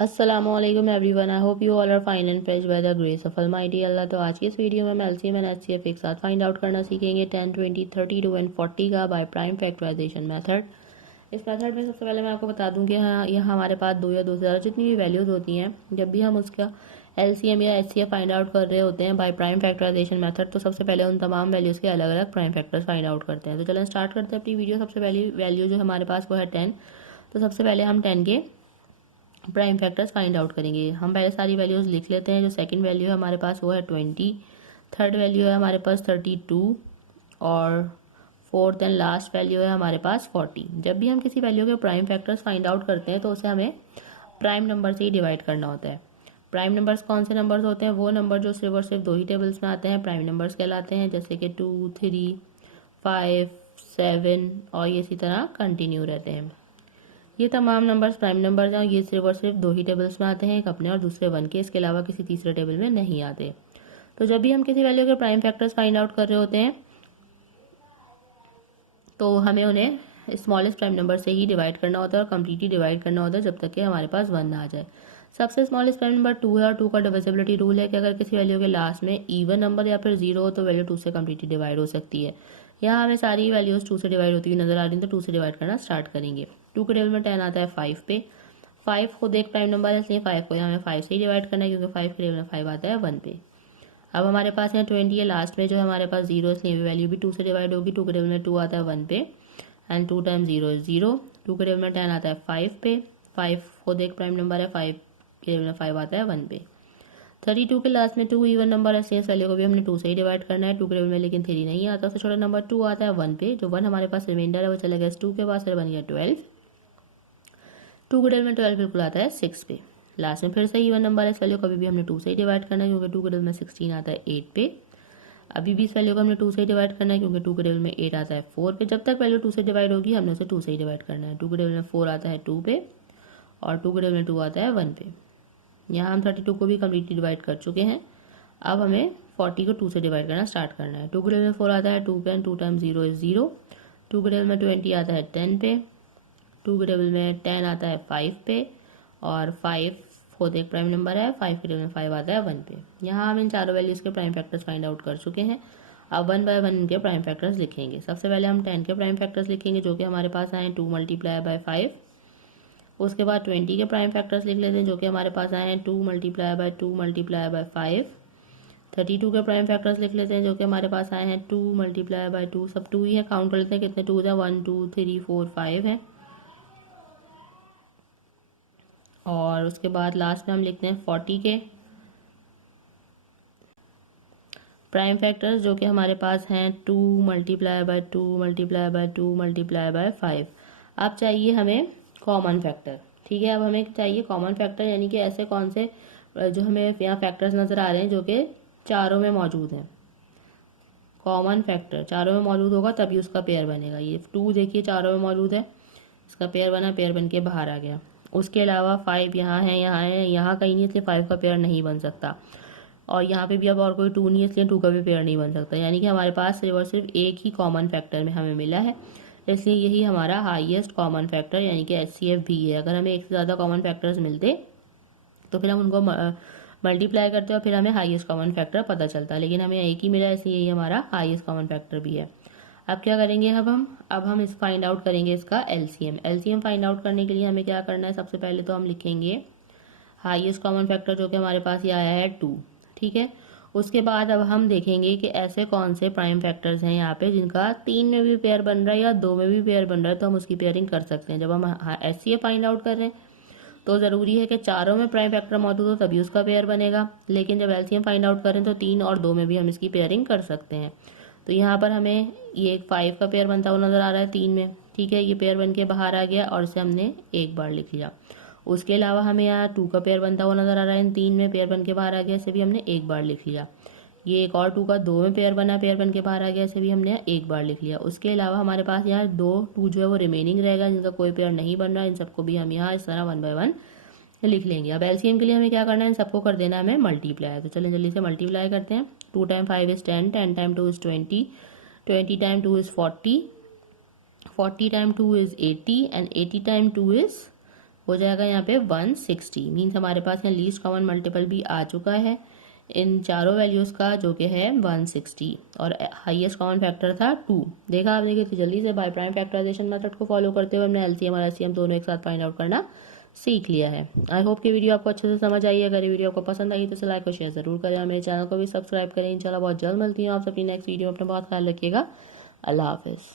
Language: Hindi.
अस्सलामुअलैकुम everyone, I hope you all are fine and fresh by the grace of almighty Allah. तो आज की इस वीडियो में हम एलसीएम एंड एचसीएफ एक साथ फाइंड आउट करना सीखेंगे 10, 20, 32 एंड 40 का बाय प्राइम फैक्टराइजेशन मेथड। इस मेथड में सबसे पहले मैं आपको बता दूं कि हाँ, यहाँ हमारे पास दो या दो से ज़्यादा जितनी भी वैल्यूज़ होती हैं, जब भी हम उसका एलसीएम या एचसीएफ फाइंड आउट कर रहे होते हैं बाय प्राइम फैक्टराइजेशन मेथड, तो सबसे पहले उन तमाम वैल्यूज़ के अलग अलग प्राइम फैक्टर्स फाइंड आउट करते हैं। तो चलें स्टार्ट करते हैं अपनी वीडियो। सबसे पहली वैल्यू जो हमारे पास वो है 10। तो सबसे पहले हम 10 के प्राइम फैक्टर्स फाइंड आउट करेंगे। हम पहले सारी वैल्यूज लिख लेते हैं। जो सेकंड वैल्यू है हमारे पास वो है 20, थर्ड वैल्यू है हमारे पास 32 और फोर्थ एंड लास्ट वैल्यू है हमारे पास 40। जब भी हम किसी वैल्यू के प्राइम फैक्टर्स फाइंड आउट करते हैं तो उसे हमें प्राइम नंबर से ही डिवाइड करना होता है। प्राइम नंबर्स कौन से नंबर्स होते हैं? वो नंबर जो सिर्फ और सिर्फ दो ही टेबल्स में आते हैं प्राइम नंबर्स कहलाते हैं, जैसे कि 2, 3, 5, 7 और ये इसी तरह कंटिन्यू रहते हैं। ये तमाम नंबर्स प्राइम नंबर्स हैं। ये सिर्फ और सिर्फ दो ही टेबल्स में आते हैं, एक अपने और दूसरे वन के, इसके अलावा किसी तीसरे टेबल में नहीं आते। तो जब भी हम किसी वैल्यू के प्राइम फैक्टर्स फाइंड आउट कर रहे होते हैं तो हमें उन्हें स्मॉलेस्ट प्राइम नंबर से ही डिवाइड करना होता है और कम्प्लीटली डिवाइड करना होता है जब तक कि हमारे पास वन ना आ जाए। सबसे स्मॉलेस्ट प्राइम नंबर 2 है और 2 का डिविजिबिलिटी रूल है कि अगर किसी वैल्यू के लास्ट में इवन नंबर या फिर जीरो हो तो वैल्यू 2 से कम्प्लीटली डिवाइड हो सकती है। यहाँ हमें सारी वैल्यूज 2 से डिवाइड होती हुई नजर आ रही है, तो 2 से डिवाइड करना स्टार्ट करेंगे। 2 के टेबल में 10 आता है 5 पे। 5 खुद एक प्राइम नंबर है, इसलिए 5 को हमें 5 से ही डिवाइड करना है, क्योंकि 5 के टेबल में 5 आता है 1 पे। अब हमारे पास है 20 है लास्ट में, जो हमारे पास जीरो, इसलिए वैल्यू भी 2 से डिवाइड होगी। 2 के टेबल में 2 आता है 1 पे एंड 2 टाइम 0 इज 0। 2 के टेबल में 10 आता है 5 पे। 5 खुद एक प्राइम नंबर है, 5 के टेबल में 5 आता है 1 पे। 32 के लास्ट में 2 इवन नंबर है, इसलिए इस वैल्यू को भी हमने 2 से ही डिवाइड करना है। 2 के टेबल में लेकिन 3 नहीं आता, उससे छोटा नंबर 2 आता है 1 पे। जो 1 हमारे पास रिमाइंडर है वो चला गया 2 के पास, फिर बन गया 12। 2 के टेबल में 12 बिल्कुल आता है 6 पे। लास्ट में फिर से इवन नंबर है, इस वैल्यू को भी हमने 2 से ही डिवाइड करना है, क्योंकि 2 के टेबल में 16 आता है 8 पे। अभी भी इस वैल्यू को हमने 2 से ही डिवाइड करना है, क्योंकि 2 के टेबल में 8 आता है 4 पे। जब तक वैल्यू 2 से डिवाइड होगी हमने उसे 2 से ही डिवाइड करना है। 2 के टेबल में 4 आता है 2 पे और 2 के टेबल में 2 आता है 1 पे। यहाँ हम 32 को भी कम्प्लीटली डिवाइड कर चुके हैं। अब हमें 40 को 2 से डिवाइड करना स्टार्ट करना है। 2 के टेबल में 4 आता है 2 पे एंड 2 टाइम 0 इज 0। 2 के टेबल में 20 आता है 10 पे। 2 के टेबल में 10 आता है 5 पे और 5 खुद एक प्राइम नंबर है, 5 के टेबल में 5 आता है 1 पे। यहाँ हम इन चारों वैल्यूज के प्राइम फैक्टर्स फाइंड आउट कर चुके हैं। अब 1 बाय 1 इनके प्राइम फैक्टर्स लिखेंगे। सबसे पहले हम 10 के प्राइम फैक्टर्स लिखेंगे, जो कि हमारे पास आए 2 मल्टीप्लाई बाय 5। उसके बाद 20 के प्राइम फैक्टर्स लिख लेते हैं, जो कि हमारे पास आए हैं 2 मल्टीप्लाई बाय 2 मल्टीप्लाई बाय 5। 32 के प्राइम फैक्टर्स लिख लेते हैं, जो कि हमारे पास आए हैं 2 मल्टीप्लाई बाय 2। सब 2 ही है, काउंट कर लेते हैं कितने 2 है, 1 2 3 4 5 है। और उसके बाद लास्ट में हम लिखते हैं 40 के प्राइम फैक्टर्स, जो कि हमारे पास हैं 2 multiply by 2 multiply by 2 multiply by 5। अब चाहिए हमें कॉमन फैक्टर। ठीक है, अब हमें चाहिए कॉमन फैक्टर, यानी कि ऐसे कौन से जो हमें यहाँ फैक्टर्स नजर आ रहे हैं जो कि चारों में मौजूद हैं। कॉमन फैक्टर चारों में मौजूद होगा तभी उसका पेयर बनेगा। ये 2 देखिए चारों में मौजूद है, इसका पेयर बना, पेयर बन के बाहर आ गया। उसके अलावा 5 यहाँ है, यहाँ है, यहाँ कहीं नहीं, इसलिए 5 का पेयर नहीं बन सकता। और यहाँ पे भी अब और कोई 2 नहीं है, इसलिए 2 का भी पेयर नहीं बन सकता। यानी कि हमारे पास सिर्फ और सिर्फ एक ही कॉमन फैक्टर में हमें मिला है, इसलिए यही हमारा हाईएस्ट कॉमन फैक्टर यानी कि HCF भी है। अगर हमें एक से ज़्यादा कॉमन फैक्टर्स मिलते तो फिर हम उनको मल्टीप्लाई करते और फिर हमें हाईएस्ट कॉमन फैक्टर पता चलता, लेकिन हमें एक ही मिला, इसलिए यही हमारा हाईएस्ट कॉमन फैक्टर भी है। अब क्या करेंगे, अब हम इस फाइंड आउट करेंगे इसका एलसीएम फाइंड आउट करने के लिए हमें क्या करना है, सबसे पहले तो हम लिखेंगे हाईएस्ट कॉमन फैक्टर, जो कि हमारे पास ये आया है 2। ठीक है, उसके बाद अब हम देखेंगे कि ऐसे कौन से प्राइम फैक्टर्स हैं यहाँ पे जिनका 3 में भी पेयर बन रहा है या 2 में भी पेयर बन रहा है, तो हम उसकी पेयरिंग कर सकते हैं। जब हम HCF फाइंड आउट कर रहे हैं तो ज़रूरी है कि चारों में प्राइम फैक्टर मौजूद हो तभी उसका पेयर बनेगा, लेकिन जब LCM फाइंड आउट करें तो 3 और 2 में भी हम इसकी पेयरिंग कर सकते हैं। तो यहाँ पर हमें ये एक 5 का पेयर बनता हुआ नजर आ रहा है 3 में। ठीक है, ये पेयर बन के बाहर आ गया और इसे हमने एक बार लिख लिया। उसके अलावा हमें यहाँ 2 का पेयर बनता हुआ नजर आ रहा है, इन 3 में पेयर बन के बाहर आ गया, इसे भी हमने एक बार लिख लिया। ये एक और 2 का 2 में पेयर बना, पेयर बन के बाहर आ गया, इसे भी हमने एक बार लिख लिया। उसके अलावा हमारे पास यहाँ 2 जो है वो रिमेनिंग रहेगा, जिनका कोई पेयर नहीं बन रहा है, इन सबको भी हम यहाँ इस तरह 1 बाय 1 लिख लेंगे। अब LCM के लिए हमें क्या करना है, इन सबको कर देना है हमें मल्टीप्लाई। तो चलें जल्दी से मल्टीप्लाई करते हैं। 2 time 5 is 10, 10 time 2 is 20, 20 time 2 is 40, 40 time 2 is 80 and 80 time 2 is हो जाएगा यहाँ पे 160। मीन्स हमारे पास यहाँ लीस्ट कॉमन मल्टीपल भी आ चुका है इन चारों वैल्यूज़ का, जो कि है 160, और हाईएस्ट कॉमन फैक्टर था 2। देखा आपने कितनी जल्दी से बाय प्राइम फैक्टराइजेशन मेथड को फॉलो करते हुए हमने एलसीएम और एचसीएम दोनों एक साथ फाइंड आउट करना सीख लिया है। आई होप कि वीडियो आपको अच्छे से समझ आई है। अगर ये वीडियो आपको पसंद आई तो इसे लाइक और शेयर जरूर करें और मेरे चैनल को भी सब्सक्राइब करें। इंशाल्लाह बहुत जल्द मिलती हूँ आप सबकी नेक्स्ट वीडियो में। अपना बहुत ख्याल रखिएगा। अल्लाह हाफिज़।